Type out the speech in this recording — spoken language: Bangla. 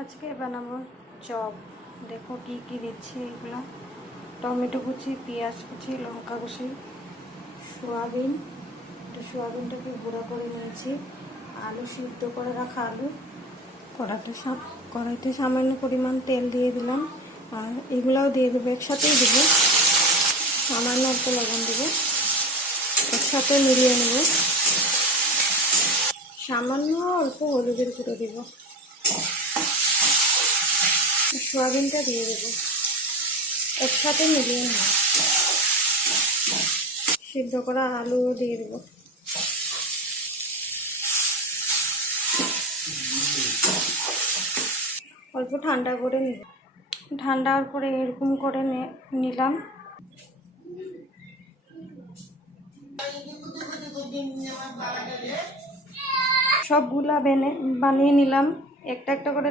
আজকে বানাবো চপ। দেখো কি কি দিচ্ছি এগুলো: টমেটো কুচি, পেঁয়াজ কুচি, লঙ্কা কুচি, সোয়াবিন। সোয়াবিনটাকে গুঁড়া করে নিয়েছি, আলু সিদ্ধ করে রাখা আলু, কড়াইতে সামান্য পরিমাণ তেল দিয়ে দিলাম, আর এগুলাও দিয়ে দেবো, একসাথেই দেবো। সামান্য অল্প লবণ দেবো, একসাথে মিলিয়ে নেব। সামান্য অল্প হলুদের গুঁড়ো দেব, সোয়াবিনটা দিয়ে দেবো, একসাথে মিলিয়ে নেব। সিদ্ধ করা আলুও দিয়ে দেবো। অল্প ঠান্ডা করে নিব। ঠান্ডা হওয়ার পরে এরকম করে নিলাম। সবগুলা বানিয়ে নিলাম একটা একটা করে।